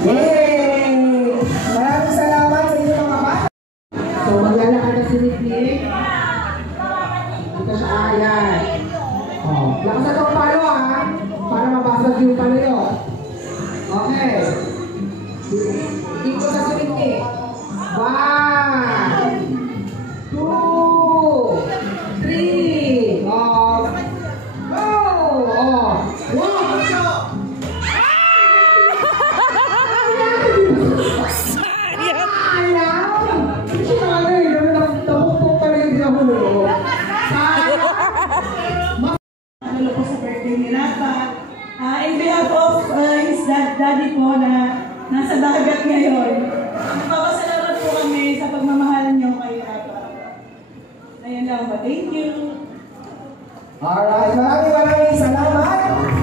Yay! Maraming salamat sa inyo mga bata. So, maglalakad na si Nick. Dito siya, ayan. Oh, lakas na itong palo ha, para mabasag yung palo yun. Okay. Dito sa si Nick. 1, 2, 3. Oh. Go! Oh. Wow! Ano po sa birthday ni Rafa. In behalf of his daddy po na nasa dagat ngayon, nagpapasalamat po kami sa pagmamahal niyo kay Rafa. Ayan lang ba? Thank you. Alright, maraming salamat.